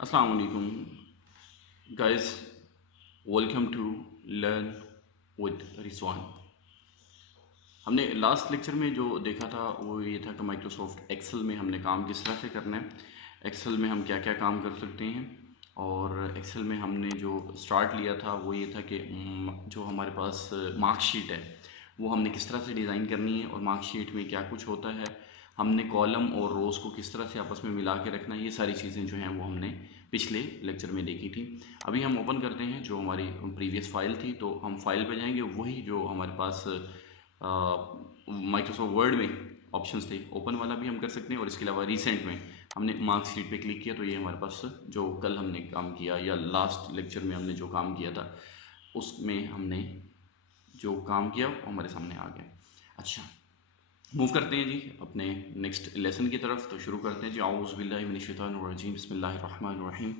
अस्सलाम वालेकुम guys, welcome to learn with Rizwan. हमने लास्ट लेक्चर में जो देखा था वो ये था कि माइक्रोसॉफ्ट एक्सेल में हमने काम किस तरह से करना है, एक्सेल में हम क्या क्या काम कर सकते हैं। और एक्सेल में हमने जो स्टार्ट लिया था वो ये था कि जो हमारे पास मार्कशीट है वो हमने किस तरह से डिज़ाइन करनी है और मार्कशीट में क्या कुछ होता है, हमने कॉलम और रोज़ को किस तरह से आपस में मिला के रखना है। ये सारी चीज़ें जो हैं वो हमने पिछले लेक्चर में देखी थी। अभी हम ओपन करते हैं जो हमारी प्रीवियस फाइल थी, तो हम फाइल पे जाएंगे, वही जो हमारे पास माइक्रोसॉफ्ट वर्ड में ऑप्शंस थे, ओपन वाला भी हम कर सकते हैं। और इसके अलावा रिसेंट में हमने मार्कशीट पे क्लिक किया तो ये हमारे पास जो कल हमने काम किया या लास्ट लेक्चर में हमने जो काम किया था उसमें हमने जो काम किया वो हमारे सामने आ गया। अच्छा, मूव करते हैं जी अपने नेक्स्ट लेसन की तरफ। तो शुरू करते हैं जी। आऊज़ु बिल्लाहि मिनश शैतानिर रजीम, बिस्मिल्लाहिर रहमानिर रहीम।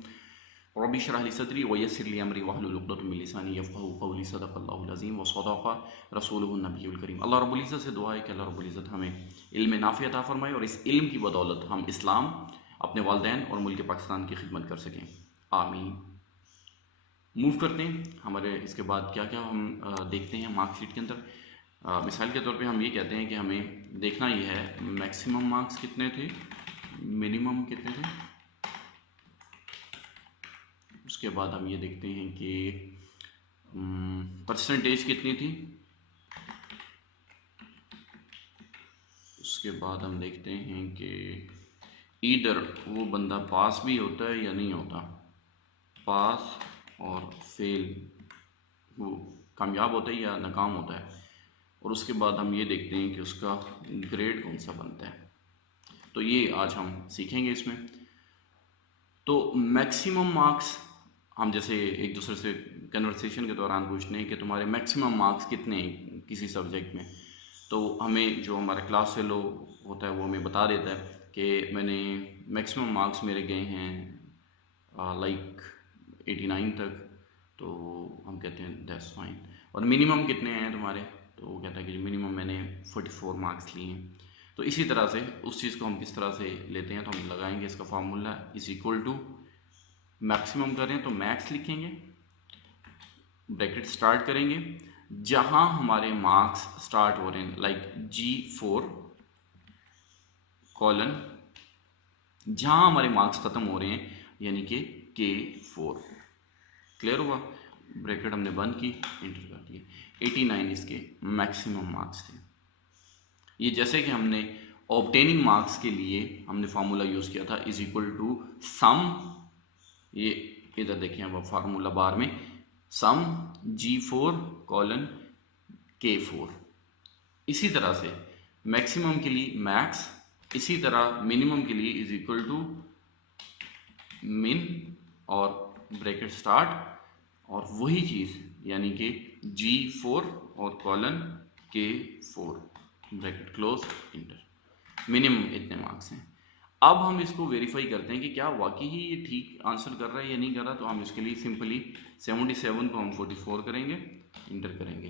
रब्बि इश्रह ली सदरी व यस्सिर ली अमरी वहलुल उक़दतम मिन लिसानी यफ़क़हू क़ौली। सदक़ल्लाहुल अज़ीम व सदक़ रसूलुहुन नबियुल करीम। अल्लाह रब्बुल इज़्ज़त से दुआ है कि अल्लाह रब्बुल इज़्ज़त हमें इल्म नाफ़िअ अता फ़रमाए और इस इल्म की बदौलत हम इस्लाम, अपने वालिदैन और मुल्क पाकिस्तान की खिदमत कर सकें। आमीन। मूव करते हैं हमारे इसके बाद क्या क्या हम देखते हैं मार्कशीट के अंदर। मिसाल के तौर पे हम ये कहते हैं कि हमें देखना ये है मैक्सिमम मार्क्स कितने थे, मिनिमम कितने थे। उसके बाद हम ये देखते हैं कि परसेंटेज कितनी थी। उसके बाद हम देखते हैं कि ईदर वो बंदा पास भी होता है या नहीं होता, पास और फेल, वो कामयाब होता है या नाकाम होता है। और उसके बाद हम ये देखते हैं कि उसका ग्रेड कौन सा बनता है। तो ये आज हम सीखेंगे इसमें। तो मैक्सिमम मार्क्स हम जैसे एक दूसरे से कन्वर्सेशन के दौरान पूछते हैं कि तुम्हारे मैक्सिमम मार्क्स कितने हैं किसी सब्जेक्ट में, तो हमें जो हमारा क्लास फेलो होता है वो हमें बता देता है कि मैंने मैक्सिमम मार्क्स मेरे गए हैं लाइक 89 तक। तो हम कहते हैं दैट्स फाइन। और मिनिमम कितने हैं तुम्हारे, तो वो कहता है कि मिनिमम मैंने 44 मार्क्स लिए हैं। तो इसी तरह से उस चीज़ को हम किस तरह से लेते हैं, तो हम लगाएंगे इसका formula is equal to, maximum करें तो मैक्स लिखेंगे, ब्रैकेट स्टार्ट करेंगे जहां हमारे मार्क्स स्टार्ट हो रहे हैं, लाइक G4 कॉलन जहां हमारे मार्क्स खत्म हो रहे हैं यानी कि K4। क्लियर हुआ। ब्रैकेट हमने बंद की, एंटर कर दिया। 89 इसके मैक्सिमम मार्क्स थे। ये जैसे कि हमने ऑब्टेनिंग मार्क्स के लिए हमने फार्मूला यूज किया था इज इक्वल टू सम, ये इधर देखें अब फार्मूला बार में, सम G4 कॉलन K4। इसी तरह से मैक्सिमम के लिए मैक्स, इसी तरह मिनिमम के लिए इज इक्वल टू मिन और ब्रैकेट स्टार्ट और वही चीज़ यानी कि G4 और colon K4 bracket close inter. Minimum इतने मार्क्स हैं। अब हम इसको वेरीफाई करते हैं कि क्या वाकई ही ये ठीक आंसर कर रहा है या नहीं कर रहा। तो हम इसके लिए सिंपली 77 को हम 44 करेंगे, इंटर करेंगे।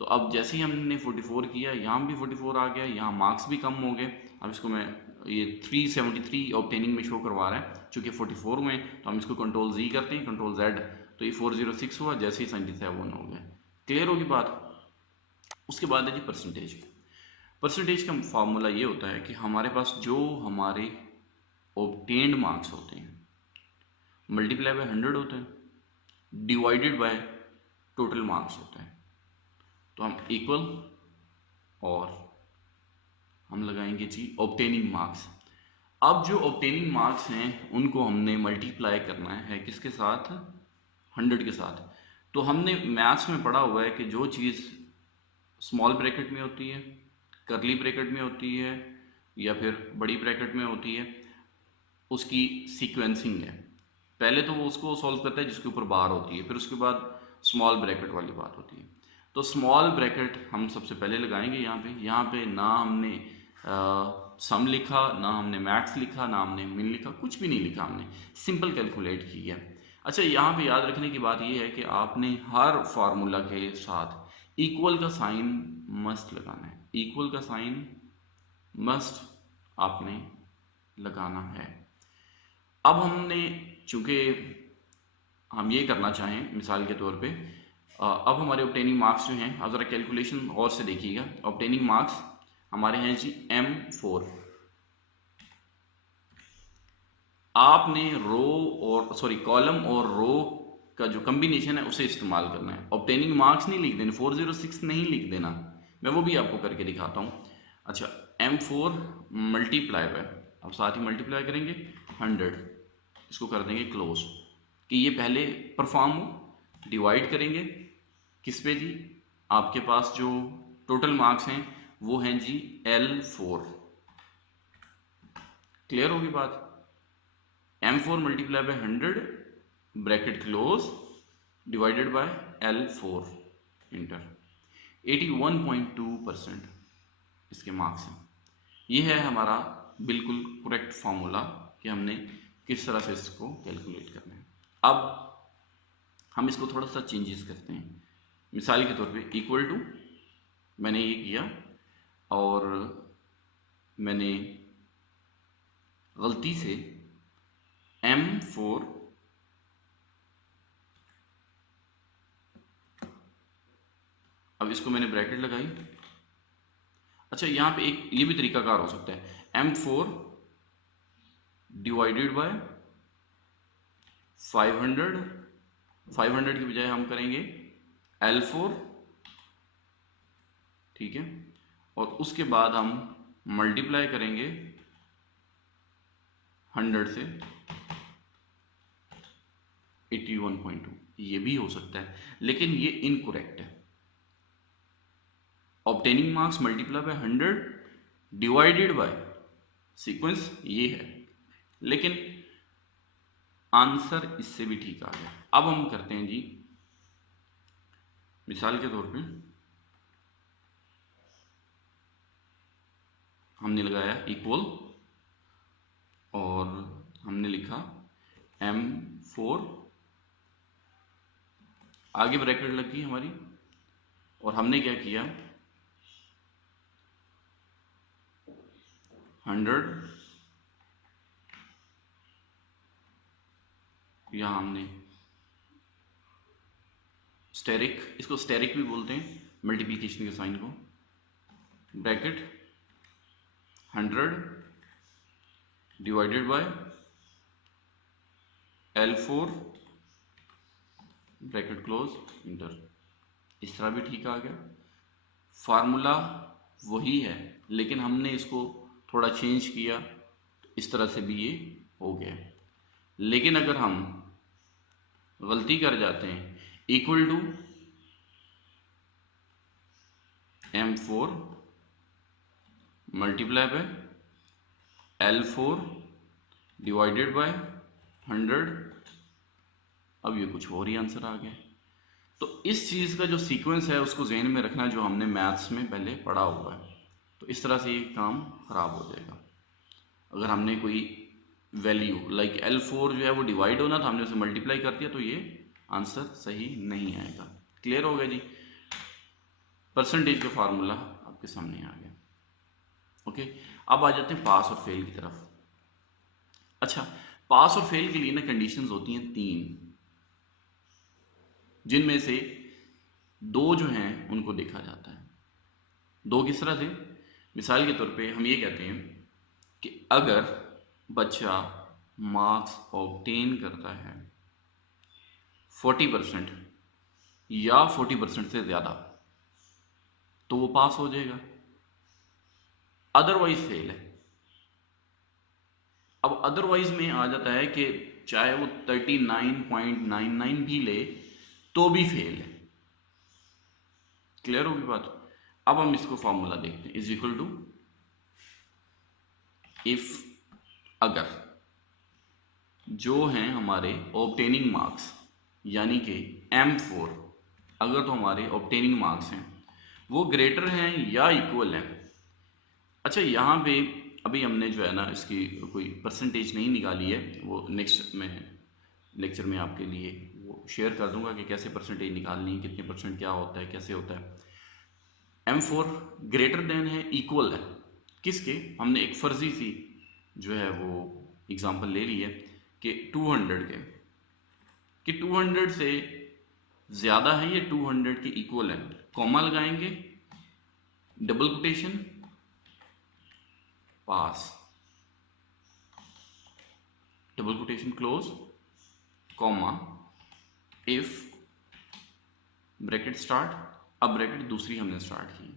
तो अब जैसे ही हमने 44 किया, यहाँ भी 44 आ गया, यहाँ मार्क्स भी कम हो गए। अब इसको मैं ये 373 ऑब्टेनिंग में शो करवा रहा है, चूँकि 44 में, तो हम इसको कंट्रोल Z करते हैं, कंट्रोल Z, तो ये 406 हुआ, जैसे ही 77 हो गया। क्लियर होगी बात। उसके बाद है जी परसेंटेज। परसेंटेज का फार्मूला ये होता है कि हमारे पास जो हमारे ऑब्टेन्ड मार्क्स होते हैं मल्टीप्लाई बाय 100 होते हैं, डिवाइडेड बाय टोटल मार्क्स होता है। तो हम इक्वल और हम लगाएंगे जी ऑब्टेनिंग मार्क्स। अब जो ऑब्टेनिंग मार्क्स हैं उनको हमने मल्टीप्लाई करना है किसके साथ, 100 के साथ। तो हमने मैथ्स में पढ़ा हुआ है कि जो चीज़ स्मॉल ब्रैकेट में होती है, करली ब्रैकेट में होती है या फिर बड़ी ब्रैकेट में होती है, उसकी सीक्वेंसिंग है। पहले तो वो उसको सॉल्व करता है जिसके ऊपर बार होती है, फिर उसके बाद स्मॉल ब्रैकेट वाली बात होती है। तो स्मॉल ब्रैकेट हम सबसे पहले लगाएंगे यहाँ पे ना हमने सम लिखा, ना हमने मैक्स लिखा, ना हमने मिन लिखा, कुछ भी नहीं लिखा, हमने सिंपल कैलकुलेट किया। अच्छा, यहाँ पे याद रखने की बात यह है कि आपने हर फार्मूला के साथ इक्वल का साइन मस्ट लगाना है, इक्वल का साइन मस्ट आपने लगाना है। अब हमने चूँकि हम ये करना चाहें मिसाल के तौर पे, अब हमारे ऑब्टेनिंग मार्क्स जो हैं, आप ज़रा कैलकुलेशन और से देखिएगा। ऑब्टेनिंग मार्क्स हमारे हैं जी M4। आपने रो और कॉलम और रो का जो कम्बिनेशन है उसे इस्तेमाल करना है। ऑब्टेनिंग मार्क्स नहीं लिख देना, 406 नहीं लिख देना, मैं वो भी आपको करके दिखाता हूँ। अच्छा, M4 मल्टीप्लाई बाय, अब साथ ही मल्टीप्लाई करेंगे 100, इसको कर देंगे क्लोज कि ये पहले परफॉर्म हो। डिवाइड करेंगे किस पे जी, आपके पास जो टोटल मार्क्स हैं वो हैं जी L4। क्लियर होगी बात? M4 multiply bye 100 bracket close divided by L4 inter 81.2% इसके मार्क्स हैं। ये है हमारा बिल्कुल करेक्ट फार्मूला कि हमने किस तरह से इसको कैलकुलेट करना है। अब हम इसको थोड़ा सा चेंजेस करते हैं। मिसाल के तौर पे इक्वल टू मैंने ये किया और मैंने गलती से M4 अब इसको मैंने ब्रैकेट लगाई। अच्छा, यहाँ पे एक ये भी तरीकाकार हो सकता है, M4 डिवाइडेड बाय 500 की बजाय हम करेंगे L4, ठीक है, और उसके बाद हम मल्टीप्लाई करेंगे 100 से 81.2। ये भी हो सकता है, लेकिन ये इनकरेक्ट है। Obtaining marks multiply by 100 divided by sequence ये है, लेकिन आंसर इससे भी ठीक आ गया। अब हम करते हैं जी, मिसाल के तौर पे हमने लगाया इक्वल और हमने लिखा M4, आगे ब्रैकेट लगी हमारी, और हमने क्या किया 100, यहाँ हमने स्टेरिक, इसको स्टेरिक भी बोलते हैं मल्टीप्लिकेशन के साइन को, bracket 100 divided by L4 bracket close inter. इस तरह भी ठीक आ गया। फार्मूला वही है, लेकिन हमने इसको थोड़ा चेंज किया, तो इस तरह से भी ये हो गया। लेकिन अगर हम गलती कर जाते हैं, equal to M4 multiply by L4 divided by 100, अब ये कुछ और ही आंसर आ गया। तो इस चीज़ का जो सीक्वेंस है उसको ज़हन में रखना, जो हमने मैथ्स में पहले पढ़ा हुआ है। तो इस तरह से ये काम ख़राब हो जाएगा। अगर हमने कोई वैल्यू लाइक L4 जो है वो डिवाइड होना था, हमने उसे मल्टीप्लाई कर दिया, तो ये आंसर सही नहीं आएगा। क्लियर हो गया जी? परसेंटेज का फार्मूला आपके सामने आ गया। ओके, अब आ जाते हैं पास और फेल की तरफ। अच्छा, पास और फेल के लिए ना कंडीशंस होती हैं 3, जिनमें से 2 जो हैं उनको देखा जाता है। 2 किस तरह से? मिसाल के तौर पे हम ये कहते हैं कि अगर बच्चा मार्क्स ऑब्टेन करता है 40% या 40% से ज़्यादा, तो वो पास हो जाएगा, अदरवाइज फेल है। अब अदरवाइज में आ जाता है कि चाहे वो 39.99 भी ले तो भी फेल है। क्लियर होगी बात? अब हम इसको फॉर्मूला देखते हैं, इज इक्वल टू इफ, अगर जो हैं हमारे ऑब्टेनिंग मार्क्स यानी कि M4, अगर तो हमारे ऑब्टेनिंग मार्क्स हैं वो ग्रेटर हैं या इक्वल हैं। अच्छा, यहाँ पे अभी हमने जो है ना इसकी कोई परसेंटेज नहीं निकाली है, वो नेक्स्ट में लेक्चर में आपके लिए वो शेयर कर दूंगा कि कैसे परसेंटेज निकालनी है, कितने परसेंट क्या होता है, कैसे होता है। M4 ग्रेटर देन है, इक्वल है किसके? हमने एक फर्जी सी जो है वो एग्जांपल ले ली है कि 200 के कि 200 से ज़्यादा है या 200 के इक्वल है, कॉमा लगाएंगे, double quotation, pass, double quotation close, comma, if, bracket start. अब ब्रैकेट दूसरी हमने स्टार्ट की,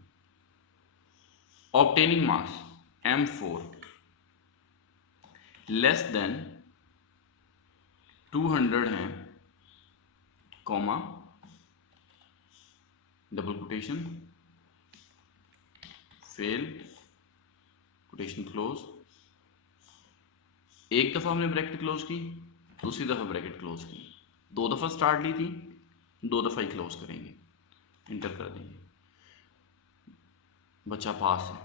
obtaining marks M4 less then 200 हैं, comma, double quotation, fail, quotation close. एक दफ़ा हमने ब्रैकेट क्लोज की, दूसरी दफ़ा ब्रैकेट क्लोज की, 2 दफ़ा स्टार्ट ली थी, 2 दफ़ा ही क्लोज करेंगे, इंटर कर देंगे, बच्चा पास है।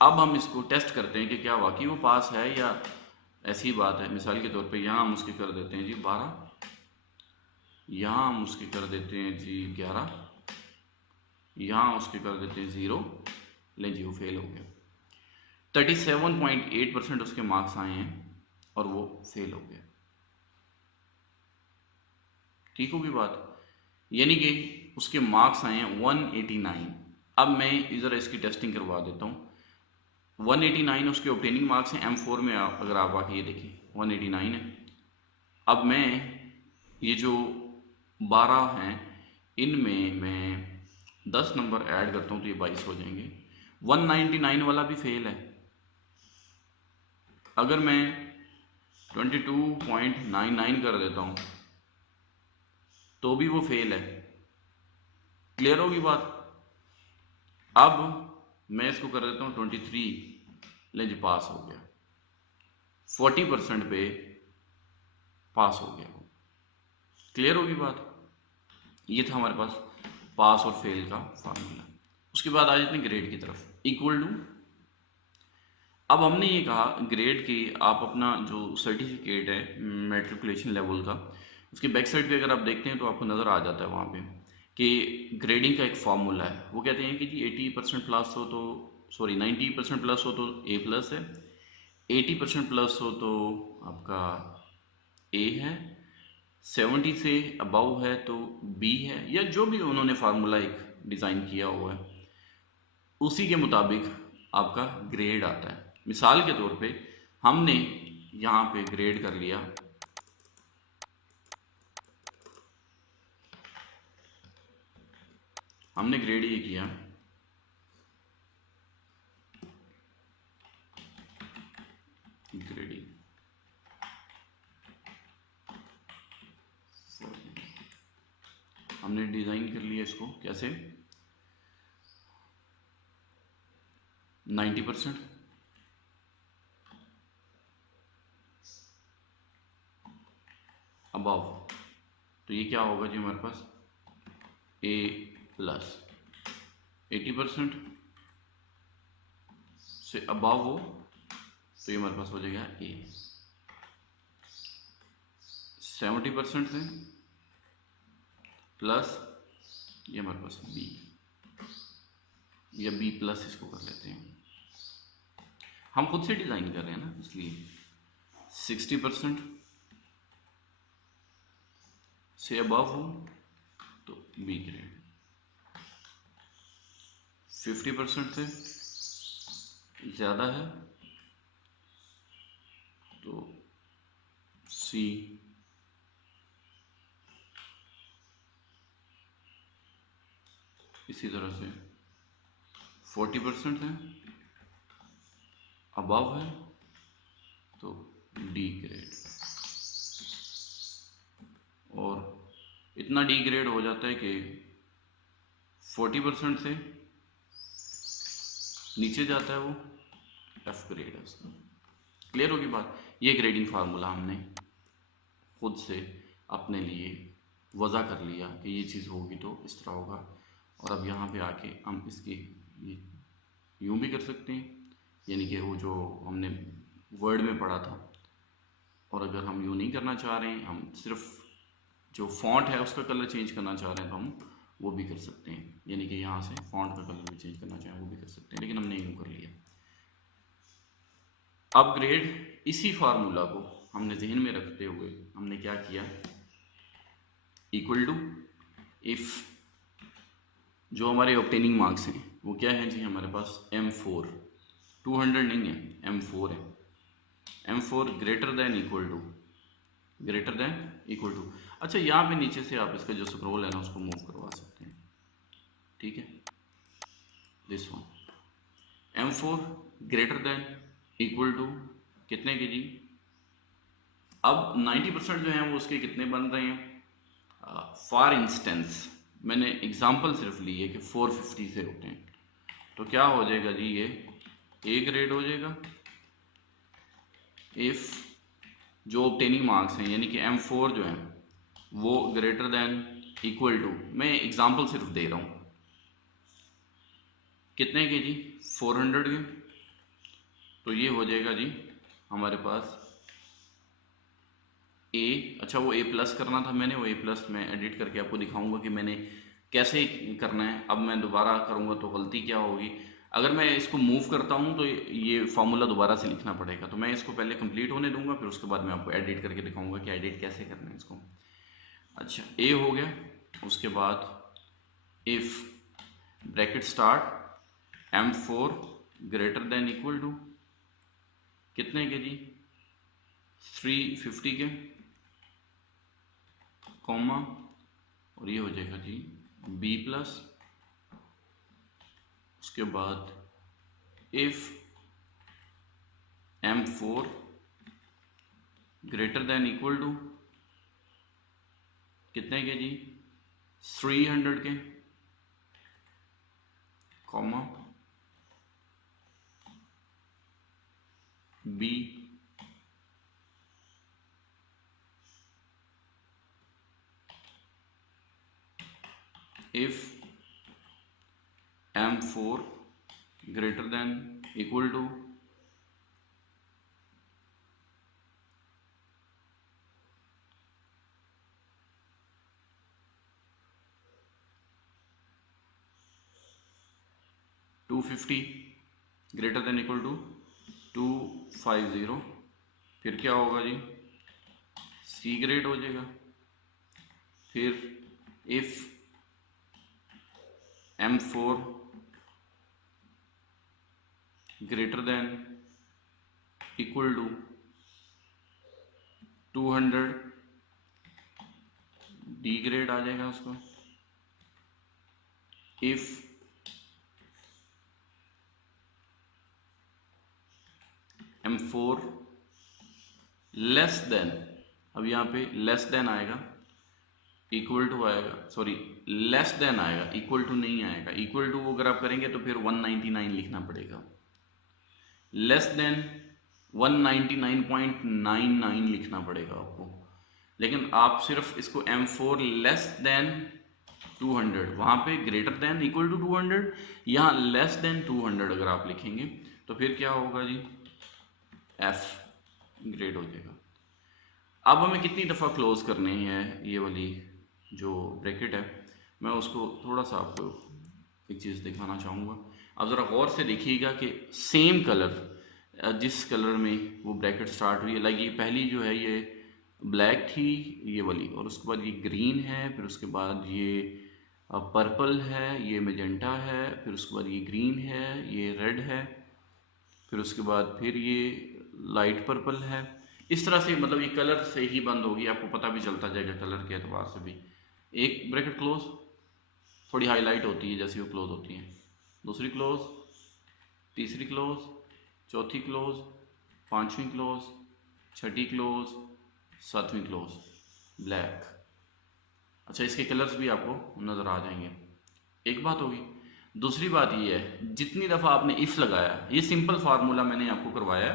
अब हम इसको टेस्ट करते हैं कि क्या वाकई वो पास है या ऐसी बात है। मिसाल के तौर पे यहाँ हम उसके कर देते हैं जी 12, यहाँ हम उसके कर देते हैं जी 11, यहाँ उसके कर देते हैं 0, लें जी वो फेल हो गया। 37.8% उसके मार्क्स आए हैं और वो फेल हो गया। ठीक होगी बात, यानी कि उसके मार्क्स आए हैं 189। अब मैं इधर इसकी टेस्टिंग करवा देता हूँ। 189 उसके ऑब्टेनिंग मार्क्स हैं M4 में। अगर आप आके ये देखें 189 है। अब मैं ये जो 12 हैं इनमें मैं 10 नंबर ऐड करता हूँ तो ये 22 हो जाएंगे। 199 वाला भी फेल है। अगर मैं 22.99 कर देता हूँ तो भी वो फेल है। क्लियर होगी बात। अब मैं इसको कर देता हूँ 23, ले जी पास हो गया। 40% पे पास हो गया। क्लियर होगी बात। ये था हमारे पास पास और फेल का फार्मूला। उसके बाद आ जाते हैं ग्रेड की तरफ। इक्वल टू, अब हमने ये कहा ग्रेड की आप अपना जो सर्टिफिकेट है मैट्रिकुलेशन लेवल का, उसके बैक साइड पे अगर आप देखते हैं तो आपको नज़र आ जाता है वहाँ पे कि ग्रेडिंग का एक फार्मूला है। वो कहते हैं कि जी 80% प्लस हो तो 90% प्लस हो तो A प्लस है, 80% प्लस हो तो आपका A है, 70 से अबव है तो B है, या जो भी उन्होंने फार्मूला एक डिज़ाइन किया हुआ है उसी के मुताबिक आपका ग्रेड आता है। मिसाल के तौर पे हमने यहाँ पे ग्रेड कर लिया, हमने ग्रेड ये किया ग्रेडिंग, हमने डिज़ाइन कर लिया इसको कैसे 90% अबव, तो ये क्या होगा जी हमारे पास A प्लस, 80% से अबव हो तो ये हमारे पास हो जाएगा A, 70% से प्लस ये हमारे पास B या B प्लस इसको कर लेते हैं, हम खुद से डिज़ाइन कर रहे हैं ना इसलिए। 60% से अबव हो तो B ग्रेड, 50% से ज़्यादा है तो C, इसी तरह से 40% है अबव है तो D ग्रेड, और इतना D ग्रेड हो जाता है कि 40% से नीचे जाता है वो F ग्रेड है उसका। क्लियर होगी बात। ये ग्रेडिंग फार्मूला हमने खुद से अपने लिए वज़ा कर लिया कि ये चीज़ होगी तो इस तरह होगा, और अब यहाँ पे आके हम इसकी ये यूँ भी कर सकते हैं, यानी कि वो जो हमने वर्ड में पढ़ा था, और अगर हम यूँ नहीं करना चाह रहे हैं, हम सिर्फ जो फॉन्ट है उसका कलर चेंज करना चाह रहे हैं तो हम वो भी कर सकते हैं, यानी कि यहाँ से फॉन्ट का कलर भी चेंज करना चाहें वो भी कर सकते हैं, लेकिन हमने यूँ कर लिया। अब ग्रेड इसी फार्मूला को हमने जहन में रखते हुए हमने क्या किया, इक्वल टू इफ़ जो हमारे ऑब्टेनिंग मार्क्स हैं वो क्या है जी, हमारे पास M4 200 नहीं है, M4 है, M4 greater than equal to. अच्छा यहाँ पे नीचे से आप इसका जो स्क्रॉल है ना उसको मूव करवा सकते हैं, ठीक है, this one M4 greater than equal to कितने के जी, अब 90% जो हैं वो उसके कितने बन रहे हैं, फॉर इंस्टेंस मैंने एग्जांपल सिर्फ ली है कि 450 से होते हैं, तो क्या हो जाएगा जी, ये ए ग्रेड हो जाएगा इफ़ जो ऑब्टेनिंग मार्क्स हैं यानी कि M4 जो है वो ग्रेटर देन इक्वल टू, मैं एग्जांपल सिर्फ दे रहा हूँ, कितने के जी 400 के, तो ये हो जाएगा जी हमारे पास ए, अच्छा वो A+ करना था मैंने, वो A+ मैं एडिट करके आपको दिखाऊंगा कि मैंने कैसे करना है। अब मैं दोबारा करूँगा तो गलती क्या होगी, अगर मैं इसको मूव करता हूँ तो ये फार्मूला दोबारा से लिखना पड़ेगा, तो मैं इसको पहले कंप्लीट होने दूंगा, फिर उसके बाद मैं आपको एडिट करके दिखाऊंगा कि एडिट कैसे करना है इसको। अच्छा ए हो गया, उसके बाद if bracket start M4 greater than equal to कितने के जी 350 के, कॉमा, और ये हो जाएगा जी B+, उसके बाद if M4 greater than equal to कितने के जी 300 के, comma B, if M4 greater than equal to $250 greater than equal to 250, फिर क्या होगा जी C ग्रेड हो जाएगा, फिर if M4 greater than equal to 200 D grade आ जाएगा उसको, इफ M4 लेस देन, अब यहाँ पे लेस देन आएगा, इक्वल टू आएगा, सॉरी लेस देन आएगा, इक्वल टू नहीं आएगा, इक्वल टू अगर आप करेंगे तो फिर 199 लिखना पड़ेगा, लेस देन 199.99 लिखना पड़ेगा आपको, लेकिन आप सिर्फ इसको M4 लेस देन 200, वहाँ पे ग्रेटर देन इक्वल टू 200, यहाँ लेस देन 200 अगर आप लिखेंगे तो फिर क्या होगा जी F ग्रेड हो जाएगा। अब हमें कितनी दफ़ा क्लोज करनी है ये वाली जो ब्रैकेट है, मैं उसको थोड़ा सा आपको एक चीज़ दिखाना चाहूँगा। अब ज़रा गौर से देखिएगा कि सेम कलर जिस कलर में वो ब्रैकेट स्टार्ट हुई है, लाइक ये पहली जो है ये ब्लैक थी ये वाली, और उसके बाद ये ग्रीन है, फिर उसके बाद ये पर्पल है, ये मेजेंटा है, फिर उसके बाद ये ग्रीन है, ये रेड है, फिर उसके बाद फिर ये लाइट पर्पल है। इस तरह से मतलब ये कलर से ही बंद होगी, आपको पता भी चलता जाएगा कलर के एतबार से भी। एक ब्रैकेट क्लोज, थोड़ी हाईलाइट होती है जैसे वो क्लोज होती है, दूसरी क्लोज, तीसरी क्लोज, चौथी क्लोज, पांचवी क्लोज, छठी क्लोज, सातवीं क्लोज, ब्लैक। अच्छा इसके कलर्स भी आपको नज़र आ जाएंगे। एक बात होगी, दूसरी बात ये है जितनी दफ़ा आपने इफ़ लगाया, ये सिंपल फार्मूला मैंने आपको करवाया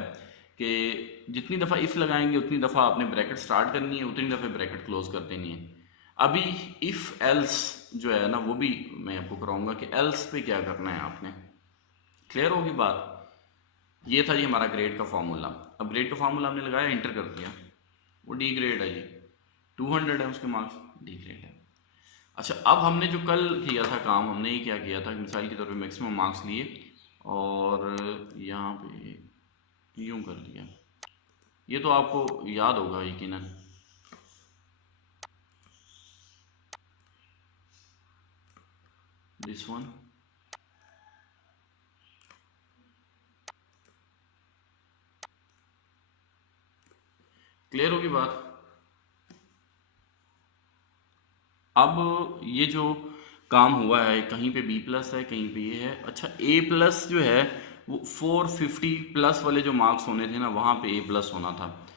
कि जितनी दफ़ा इफ़ लगाएंगे उतनी दफ़ा आपने ब्रैकेट स्टार्ट करनी है, उतनी दफ़ा ब्रैकेट क्लोज कर देनी है। अभी इफ़ एल्स जो है ना वो भी मैं आपको कराऊंगा कि एल्स पे क्या करना है आपने, क्लियर होगी बात। ये था जी हमारा ग्रेड का फार्मूला। अब ग्रेड का फार्मूला हमने लगाया, इंटर कर दिया, वो डी ग्रेड है जी, 200 है उसके मार्क्स, डी ग्रेड है। अच्छा अब हमने जो कल किया था काम, हमने ये क्या किया था, मिसाल के तौर पे मैक्सिमम मार्क्स लिए और यहाँ पे यूँ कर दिया, ये तो आपको याद होगा यकीनन। दिस वन, क्लियर होगी बात। अब ये जो काम हुआ है, कहीं पे बी प्लस है, कहीं पे ये है। अच्छा, ए प्लस जो है वो 450 प्लस वाले जो मार्क्स होने थे ना, वहाँ पे ए प्लस होना था।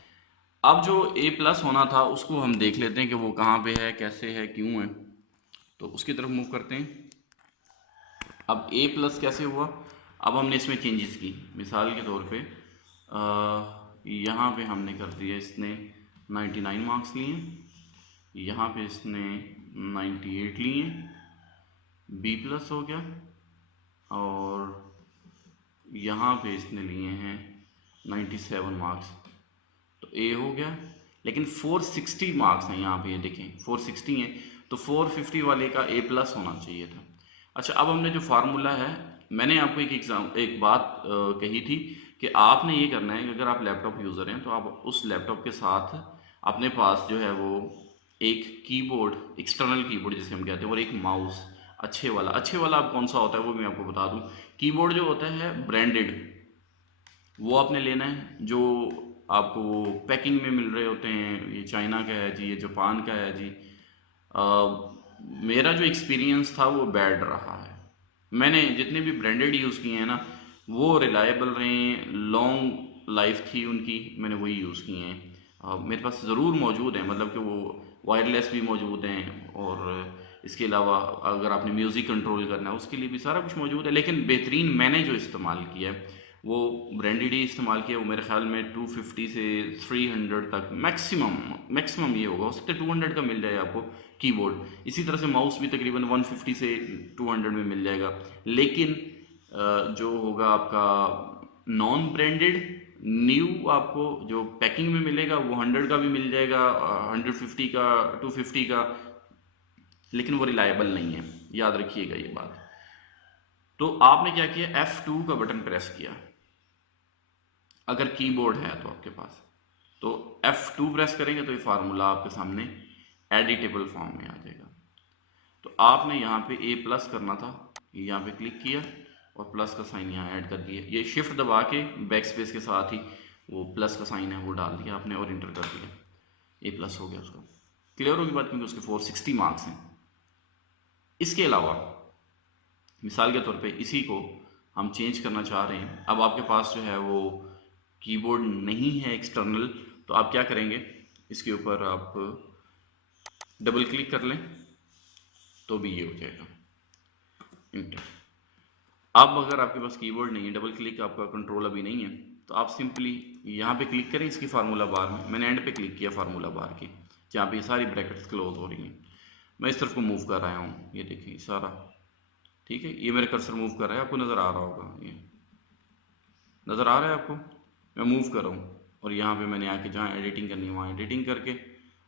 अब जो ए प्लस होना था उसको हम देख लेते हैं कि वो कहाँ पे है, कैसे है, क्यों है। तो उसकी तरफ मूव करते हैं। अब ए प्लस कैसे हुआ, अब हमने इसमें चेंजेस की। मिसाल के तौर पे यहाँ पे हमने कर दिया, इसने 99 मार्क्स लिए, यहाँ पे इसने 98 लिए, बी प्लस हो गया, और यहाँ पे इसने लिए हैं 97 मार्क्स, तो ए हो गया। लेकिन 460 मार्क्स हैं यहाँ पे, ये देखें 460 हैं, तो 450 वाले का ए प्लस होना चाहिए था। अच्छा, अब हमने जो फार्मूला है, मैंने आपको एक बात कही थी कि आपने ये करना है कि अगर आप लैपटॉप यूज़र हैं तो आप उस लैपटॉप के साथ अपने पास जो है वो एक कीबोर्ड, एक्सटर्नल कीबोर्ड जिसे हम कहते हैं, और एक माउस अच्छे वाला अब कौन सा होता है वो मैं आपको बता दूं। कीबोर्ड जो होता है ब्रांडेड, वो आपने लेना है, जो आपको पैकिंग में मिल रहे होते हैं। ये चाइना का है जी, ये जापान का है जी। मेरा जो एक्सपीरियंस था वो बैड रहा है। मैंने जितने भी ब्रांडेड यूज़ किए हैं ना, वो रिलायबल रहे हैं, लॉन्ग लाइफ थी उनकी, मैंने वही यूज़ किए हैं। मेरे पास ज़रूर मौजूद है, मतलब कि वो वायरलेस भी मौजूद हैं, और इसके अलावा अगर आपने म्यूज़िक कंट्रोल करना है उसके लिए भी सारा कुछ मौजूद है। लेकिन बेहतरीन मैंने जो इस्तेमाल किया है वो ब्रांडेड ही इस्तेमाल किया। वो मेरे ख्याल में 250 से 300 तक मैक्सिमम ये होगा, हो सकता है 200 का मिल जाए आपको कीबोर्ड। इसी तरह से माउस भी तकरीबन 150 से 200 में मिल जाएगा। लेकिन जो होगा आपका नॉन ब्रांडेड न्यू, आपको जो पैकिंग में मिलेगा वो 100 का भी मिल जाएगा, 150 का, 250 का, लेकिन वो रिलायबल नहीं है, याद रखिएगा ये बात। तो आपने क्या किया, F2 का बटन प्रेस किया, अगर कीबोर्ड है तो आपके पास, तो F2 प्रेस करेंगे तो ये फार्मूला आपके सामने एडिटेबल फॉर्म में आ जाएगा। तो आपने यहाँ पे ए प्लस करना था, यहाँ पे क्लिक किया और प्लस का साइन यहाँ ऐड कर दिया। ये शिफ्ट दबा के बैक स्पेस के साथ ही वो प्लस का साइन है वो डाल दिया आपने और इंटर कर दिया, ए प्लस हो गया उसका। क्लियर होगी बात, क्योंकि उसके 460 मार्क्स हैं। इसके अलावा मिसाल के तौर पे इसी को हम चेंज करना चाह रहे हैं। अब आपके पास जो है वो कीबोर्ड नहीं है एक्सटर्नल, तो आप क्या करेंगे, इसके ऊपर आप डबल क्लिक कर लें तो भी ये हो जाएगा इंटर। अब अगर आपके पास कीबोर्ड नहीं है, डबल क्लिक आपका कंट्रोल अभी नहीं है, तो आप सिंपली यहाँ पे क्लिक करें इसकी फार्मूला बार में। मैंने एंड पे क्लिक किया फार्मूला बार की, जहाँ पे सारी ब्रैकेट्स क्लोज हो रही हैं। मैं इस तरफ को मूव कर रहा हूँ, ये देखिए सारा ठीक है। ये मेरे कर्सर मूव कर रहा है, आपको नज़र आ रहा होगा, ये नज़र आ रहा है आपको। मैं मूव कर रहा हूँ और यहाँ पे मैंने आके जहाँ एडिटिंग करनी है वहाँ एडिटिंग करके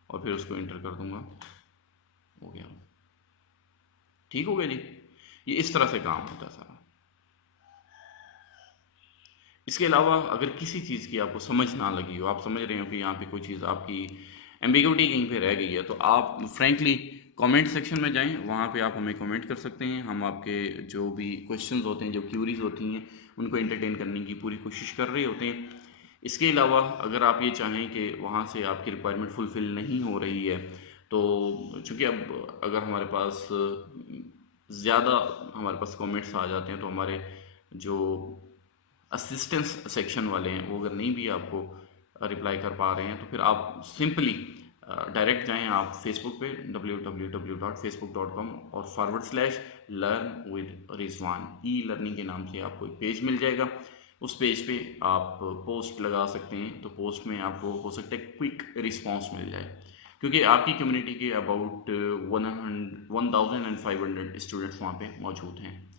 और फिर उसको इंटर कर दूंगा, हो गया, ठीक हो गया जी। ये इस तरह से काम होता है सारा। इसके अलावा अगर किसी चीज़ की आपको समझ ना लगी हो, आप समझ रहे हो कि यहाँ पे कोई चीज़ आपकी एम्बिग्विटी कहीं पे रह गई है, तो आप फ्रैंकली कमेंट सेक्शन में जाएं, वहाँ पे आप हमें कमेंट कर सकते हैं। हम आपके जो भी क्वेश्चंस होते हैं, जो क्यूरीज होती हैं, उनको एंटरटेन करने की पूरी कोशिश कर रहे होते हैं। इसके अलावा अगर आप ये चाहें कि वहाँ से आपकी रिक्वायरमेंट फुलफ़िल नहीं हो रही है, तो चूँकि अब अगर हमारे पास ज़्यादा हमारे पास कमेंट्स आ जाते हैं, तो हमारे जो असिस्टेंस सेक्शन वाले हैं वो अगर नहीं भी आपको रिप्लाई कर पा रहे हैं, तो फिर आप सिंपली डायरेक्ट जाएं आप फेसबुक पे www.facebook.com और /learn with Rizwan e learning के नाम से आपको एक पेज मिल जाएगा। उस पेज पे आप पोस्ट लगा सकते हैं, तो पोस्ट में आपको हो सकता है क्विक रिस्पांस मिल जाए, क्योंकि आपकी कम्युनिटी के अबाउट 1500 स्टूडेंट्स वहाँ पे मौजूद हैं।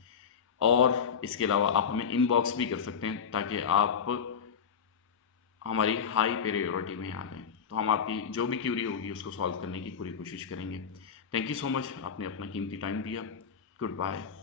और इसके अलावा आप हमें इनबॉक्स भी कर सकते हैं ताकि आप हमारी हाई प्रायोरिटी में आ जाएं, तो हम आपकी जो भी क्यूरी होगी उसको सॉल्व करने की पूरी कोशिश करेंगे। थैंक यू सो मच, आपने अपना कीमती टाइम दिया। Good bye.